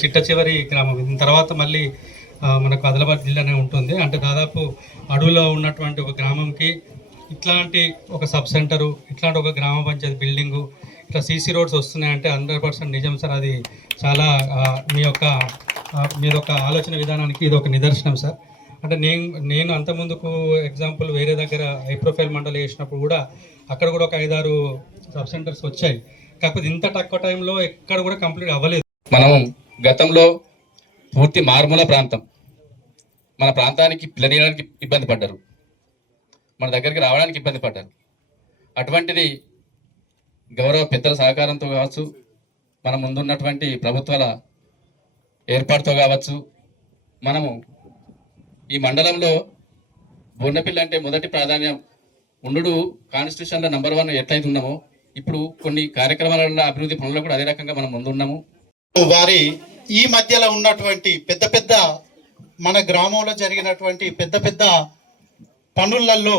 చిట్ట చివరి గ్రామం. దీని తర్వాత మళ్ళీ మనకు ఆదిలాబాద్ జిల్లానే ఉంటుంది. అంటే దాదాపు అడవిలో ఉన్నటువంటి ఒక గ్రామంకి ఇట్లాంటి ఒక సబ్ సెంటరు ఇట్లాంటి ఒక గ్రామ పంచాయతీ బిల్డింగు ఇట్లా సీసీ రోడ్స్ వస్తున్నాయంటే హండ్రెడ్ పర్సెంట్ నిజం సార్. అది చాలా మీ యొక్క మీరు మీ యొక్క ఆలోచన విధానానికి ఇది ఒక నిదర్శనం సార్. అంటే నేను నేను అంత ముందుకు ఎగ్జాంపుల్ వేరే దగ్గర హై ప్రొఫైల్ మండలి వేసినప్పుడు కూడా అక్కడ కూడా ఒక ఐదారు సబ్ సెంటర్స్ వచ్చాయి. కాకపోతే ఇంత తక్కువ టైంలో ఎక్కడ కూడా కంప్లీట్ అవ్వలేదు. మనం గతంలో పూర్తి మారుమూల ప్రాంతం. మన ప్రాంతానికి పిల్లనియడానికి ఇబ్బంది పడ్డారు. మన దగ్గరికి రావడానికి ఇబ్బంది పడ్డారు. అటువంటిది గౌరవ పెద్దల సహకారంతో కావచ్చు మన ముందున్నటువంటి ప్రభుత్వాల ఏర్పాటుతో కావచ్చు మనము ఈ మండలంలో బొన్నపిల్ల అంటే మొదటి ప్రాధాన్యం ఉండు కాన్స్టిట్యూషన్లో నంబర్ వన్ ఎట్లయితే ఉన్నామో ఇప్పుడు కొన్ని కార్యక్రమాలలో అభివృద్ధి పనుల్లో కూడా అదే రకంగా మనం ముందున్నాము. వారి ఈ మధ్యలో ఉన్నటువంటి పెద్ద పెద్ద మన గ్రామంలో జరిగినటువంటి పెద్ద పెద్ద పనులలో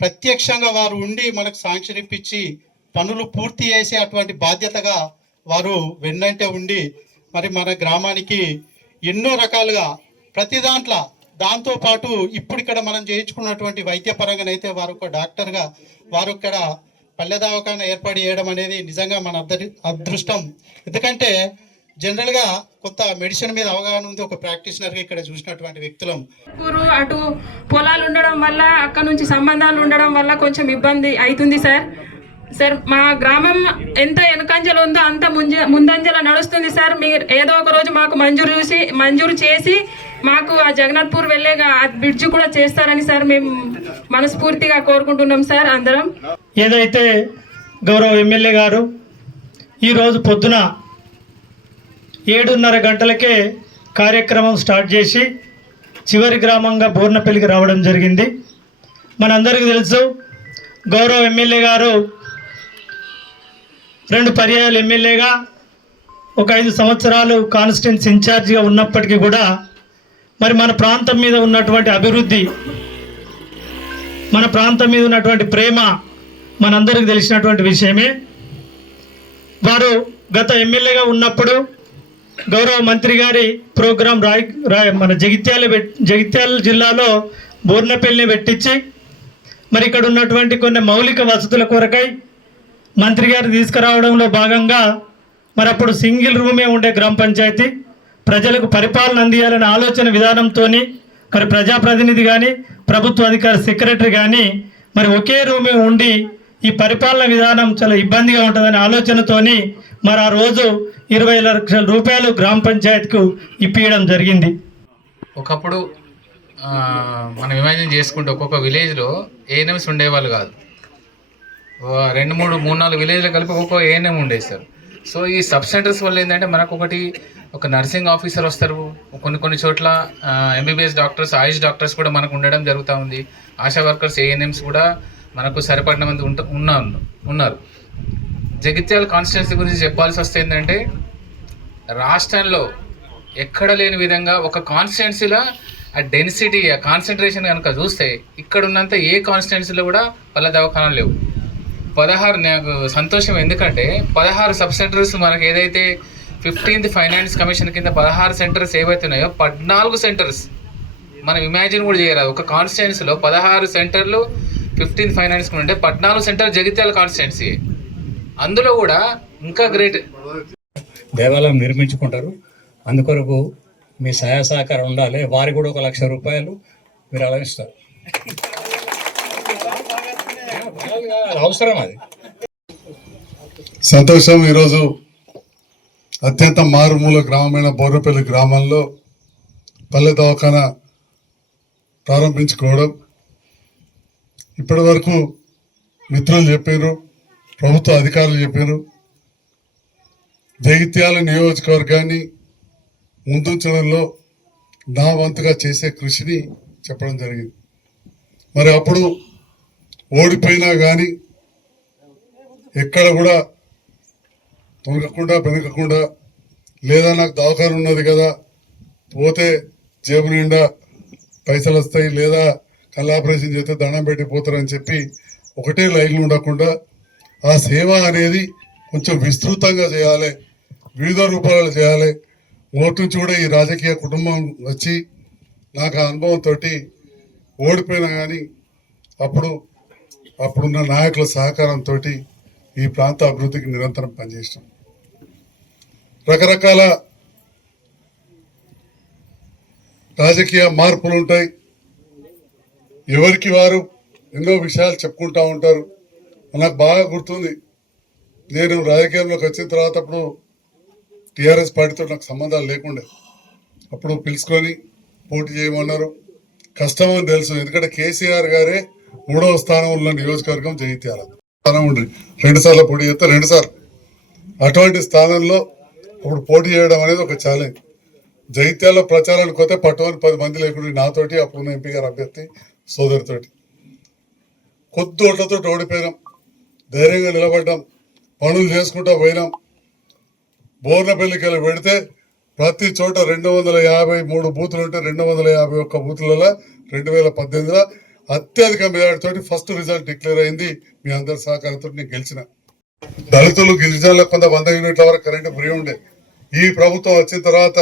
ప్రత్యక్షంగా వారు ఉండి మనకు శాంక్షన్ ఇప్పించి పనులు పూర్తి చేసే అటువంటి బాధ్యతగా వారు వెన్నంటే ఉండి మరి మన గ్రామానికి ఎన్నో రకాలుగా ప్రతి దాంట్లో దాంతో పాటు ఇప్పుడు ఇక్కడ మనం చేయించుకున్నటువంటి వైద్యపరంగానైతే వారు ఒక డాక్టర్గా వారు ఇక్కడ పల్లె దవాఖాన ఏర్పాటు చేయడం అనేది నిజంగా మన అదృష్టం. ఎందుకంటే జనరల్గా కొంత మెడిసిన్ మీద అవగాహన ఉంది. ఒక ప్రాక్టీషనర్గా ఇక్కడ చూసినటువంటి వ్యక్తులం. అటు పొలాలు ఉండడం వల్ల అక్కడ నుంచి సంబంధాలు ఉండడం వల్ల కొంచెం ఇబ్బంది అవుతుంది సార్. సార్ మా గ్రామం ఎంత వెనుకంజలు ఉందో అంత ముంజ ముందంజల నడుస్తుంది సార్. మీరు ఏదో ఒక రోజు మాకు మంజూరు చూసి మంజూరు చేసి మాకు ఆ జగన్నాథ్పూర్ వెళ్ళే ఆ బ్రిడ్జ్ కూడా చేస్తారని సార్ మేము మనస్ఫూర్తిగా కోరుకుంటున్నాం సార్ అందరం. ఏదైతే గౌరవ ఎమ్మెల్యే గారు ఈరోజు పొద్దున ఏడున్నర గంటలకే కార్యక్రమం స్టార్ట్ చేసి చివరి గ్రామంగా బోర్నపల్లికి రావడం జరిగింది. మనందరికీ తెలుసు గౌరవ ఎమ్మెల్యే గారు రెండు పర్యాయాలు ఎమ్మెల్యేగా ఒక ఐదు సంవత్సరాలు కాన్స్టిట్యున్సీ ఇన్ఛార్జిగా ఉన్నప్పటికీ కూడా మరి మన ప్రాంతం మీద ఉన్నటువంటి అభివృద్ధి మన ప్రాంతం మీద ఉన్నటువంటి ప్రేమ మనందరికీ తెలిసినటువంటి విషయమే. వారు గత ఎమ్మెల్యేగా ఉన్నప్పుడు గౌరవ మంత్రి గారి ప్రోగ్రాం రాయ్ రాయ్ మన జగిత్యాల జగిత్యాల జిల్లాలో బోర్నపల్లిని పెట్టించి మరి ఇక్కడ ఉన్నటువంటి కొన్ని మౌలిక వసతుల కొరకై మంత్రి గారు తీసుకురావడంలో భాగంగా మరి అప్పుడు సింగిల్ రూమే ఉండే గ్రామ పంచాయతీ. ప్రజలకు పరిపాలన అందియాలనే ఆలోచన విధానంతో మరి ప్రజాప్రతినిధి కానీ ప్రభుత్వ అధికారి సెక్రటరీ కానీ మరి ఒకే రూమే ఉండి ఈ పరిపాలన విధానం చాలా ఇబ్బందిగా ఉంటుందనే ఆలోచనతోని మరి ఆ రోజు ఇరవై లక్షల రూపాయలు గ్రామ పంచాయత్కు ఇప్పించడం జరిగింది. ఒకప్పుడు మనం ఇమాజిన్ చేసుకుంటే ఒక్కొక్క విలేజ్లో ఏఎన్ఎంస్ ఉండేవాళ్ళు కాదు. రెండు మూడు మూడు నాలుగు విలేజ్లు కలిపి ఒక్కొక్క ఏఎన్ఎం ఉండేది సార్. సో ఈ సబ్ సెంటర్స్ వల్ల ఏంటంటే మనకు ఒకటి ఒక నర్సింగ్ ఆఫీసర్ వస్తారు. కొన్ని కొన్ని చోట్ల ఎంబీబీఎస్ డాక్టర్స్ ఆయుష్ డాక్టర్స్ కూడా మనకు ఉండడం జరుగుతూ ఉంది. ఆశా వర్కర్స్ ఏఎన్ఎంస్ కూడా మనకు సరిపడిన మంది ఉంట ఉన్నారు ఉన్నారు. జగిత్యాల కాన్స్టిట్యున్సీ గురించి చెప్పాల్సి వస్తే ఏంటంటే రాష్ట్రంలో ఎక్కడ లేని విధంగా ఒక కాన్స్టిట్యున్సీలో ఆ డెన్సిటీ ఆ కాన్సన్ట్రేషన్ కనుక చూస్తే ఇక్కడ ఉన్నంత ఏ కాన్స్టిట్యున్సీలో కూడా పల్ల దవాఖానాలు లేవు. పదహారు నాకు సంతోషం ఎందుకంటే పదహారు సబ్ సెంటర్స్ మనకి ఏదైతే ఫిఫ్టీన్త్ ఫైనాన్స్ కమిషన్ కింద పదహారు సెంటర్స్ ఏవైతే ఉన్నాయో పద్నాలుగు సెంటర్స్ మనం ఇమాజిన్ కూడా చేయరాదు. ఒక కాన్స్టిట్యున్సీలో పదహారు సెంటర్లు ఫిఫ్టీన్త్ ఫైనాన్స్ ఉంటే పద్నాలుగు సెంటర్ జగిత్యాల కాన్స్టిట్యున్సీ. అందులో కూడా ఇంకా గ్రేట్. దేవాలయం నిర్మించుకుంటారు. అందుకొరకు మీ సహాయ సహకారం ఉండాలి. వారికి కూడా ఒక లక్ష రూపాయలు మీరు అలా ఇస్తారు. అది అవసరం అది. సంతోషం ఈరోజు అత్యంత మారుమూల గ్రామమైన బోర్రపల్లి గ్రామంలో పల్లె దవాఖాన ప్రారంభించుకోవడం ఇప్పటి వరకు మిత్రులు చెప్పారు ప్రభుత్వ అధికారులు చెప్పారు. జగిత్యాల నియోజకవర్గాన్ని ముందుంచడంలో నా వంతుగా చేసే కృషిని చెప్పడం జరిగింది. మరి అప్పుడు ఓడిపోయినా కానీ ఎక్కడ కూడా తొనకకుండా పెనకకుండా లేదా నాకు దవాఖాన ఉన్నది కదా పోతే జేబు నిండా పైసలు వస్తాయి లేదా కళ్ళ చేస్తే దండం పెట్టిపోతారని చెప్పి ఒకటే లైన్లు ఉండకుండా ఆ సేవ అనేది కొంచెం విస్తృతంగా చేయాలి వివిధ రూపాలు చేయాలి. ఓటు నుంచి కూడా ఈ రాజకీయ కుటుంబం వచ్చి నాకు ఆ అనుభవంతో ఓడిపోయినా కానీ అప్పుడు అప్పుడున్న నాయకుల సహకారంతో ఈ ప్రాంత అభివృద్ధికి నిరంతరం పనిచేసినాం రకరకాల రాజకీయ మార్పులు ఉంటాయి. ఎవరికి వారు ఎన్నో విషయాలు చెప్పుకుంటా ఉంటారు. నాకు బాగా గుర్తుంది. నేను రాజకీయంలోకి వచ్చిన తర్వాత అప్పుడు టీఆర్ఎస్ పార్టీతో నాకు సంబంధాలు లేకుండే. అప్పుడు పిలుచుకొని పోటీ చేయమన్నారు. కష్టం అని తెలుసు. ఎందుకంటే కేసీఆర్ గారే మూడవ స్థానంలో ఉన్న నియోజకవర్గం జగిత్యాల. స్థానం ఉండి. రెండు సార్లు పోటీ చేస్తే రెండు సార్లు. అటువంటి స్థానంలో అప్పుడు పోటీ చేయడం అనేది ఒక ఛాలెంజ్ జగిత్యాల ప్రచారానికి పోతే పట్టుకొని పది మంది లేకుండా నాతోటి అప్పుడున్న ఎంపీ గారు అభ్యర్థి సోదరితోటి. కొద్ది ఓట్లతో ఓడిపోయినాం. ధైర్యంగా నిలబడ్డాం. పనులు చేసుకుంటా పోయినాం. బోర్నపల్లికి పెడితే ప్రతి చోట రెండు వందల యాభై మూడు బూతులు ఉంటే రెండు వందల యాభై ఒక్క బూతులలో రెండు వేల పద్దెనిమిదిలో అత్యధిక మెజార్టీతోటి ఫస్ట్ రిజల్ట్ డిక్లేర్ అయింది. మీ అందరి సహకారంతో నేను గెలిచిన. దళితులు గిరిజనులకు కొంత వంద యూనిట్ల వరకు కరెంటు ఫ్రీ ఉండే. ఈ ప్రభుత్వం వచ్చిన తర్వాత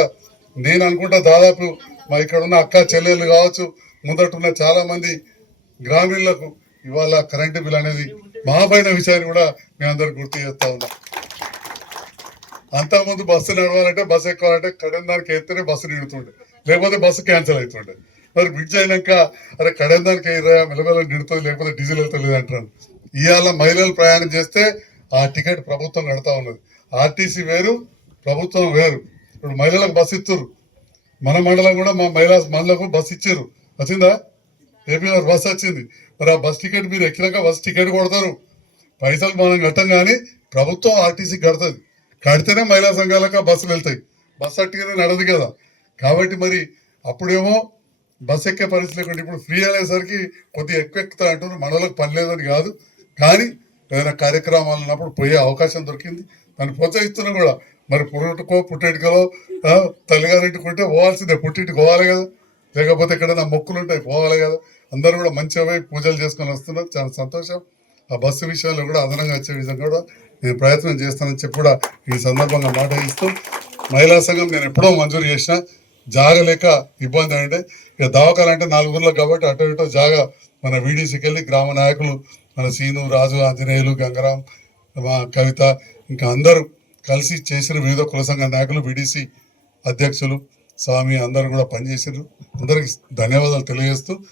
నేను అనుకుంటా దాదాపు మా ఇక్కడ ఉన్న అక్క చెల్లెళ్ళు కావచ్చు ముందటున్న చాలా మంది గ్రామీణులకు ఇవాళ కరెంటు బిల్ అనేది మాపైన విషయాన్ని కూడా మీ అందరికి గుర్తు చేస్తా ఉన్నాం. అంతకుముందు బస్సు నడవాలంటే బస్సు ఎక్కాలంటే కడెం దానికి ఎత్తేనే బస్సు నిడుతుండే. లేకపోతే బస్సు క్యాన్సిల్ అవుతుండే మరి బ్రిడ్జ్ అయినాక అరే కడెం దానికి ఎయిరా మెల్లమెల్ల నిడుతుంది లేకపోతే డీజిల్ వెళ్తలేదు అంటున్నాను ఇవాళ మహిళలు ప్రయాణం చేస్తే ఆ టికెట్ ప్రభుత్వం కడతా ఉన్నది. ఆర్టీసీ వేరు ప్రభుత్వం వేరు. ఇప్పుడు మహిళలకు బస్సు ఇస్తారు మన మండలం కూడా మా మహిళా మండలకు బస్సు ఇచ్చారు వచ్చిందా ఏపీలో బస్సు వచ్చింది. మరి ఆ బస్ టికెట్ మీరు ఎక్కినాక బస్ టికెట్ కొడతారు. పైసలు మనం కట్టం కానీ ప్రభుత్వం ఆర్టీసీ కడుతుంది. కడితేనే మహిళా సంఘాలకు ఆ బస్సులు వెళ్తాయి. బస్సు అట్టుగానే నడదు కదా. కాబట్టి మరి అప్పుడేమో బస్సు ఎక్కే పరిస్థితి లేకుండా ఇప్పుడు ఫ్రీ అనేసరికి కొద్దిగా ఎక్కువ ఎక్కుతా అంటున్నారు. మనలోకి పని లేదని కాదు. కానీ ఏదైనా కార్యక్రమాలు ఉన్నప్పుడు పోయే అవకాశం దొరికింది. దాన్ని ప్రోత్సహిస్తున్నాం కూడా. మరి పుట్టుకో పుట్టేటికలో తల్లిగారింటికి ఉంటే పోవాల్సిందే. పుట్టింటికి పోవాలి కదా. లేకపోతే ఎక్కడైనా మొక్కులు ఉంటాయి పోవాలి కదా. అందరూ కూడా మంచిగా పోయి పూజలు చేసుకొని వస్తున్నారు. చాలా సంతోషం. ఆ బస్సు విషయంలో కూడా అదనంగా వచ్చే విధంగా కూడా నేను ప్రయత్నం చేస్తానని చెప్పి కూడా ఈ సందర్భంగా మాట ఇస్తూ మహిళా సంఘం నేను ఎప్పుడో మంజూరు చేసిన జాగ లేక ఇబ్బంది అంటే ఇక దవాఖాన అంటే నాలుగు కాబట్టి అటు ఇటు జాగా మన వీడీసీకి వెళ్ళి గ్రామ నాయకులు మన సీను రాజు ఆంజనేయులు గంగరాం మా కవిత ఇంకా అందరూ కలిసి చేసిన వివిధ కుల సంఘ నాయకులు వీడీసీ అధ్యక్షులు స్వామి అందరూ కూడా పనిచేశారు. అందరికి ధన్యవాదాలు తెలియజేస్తూ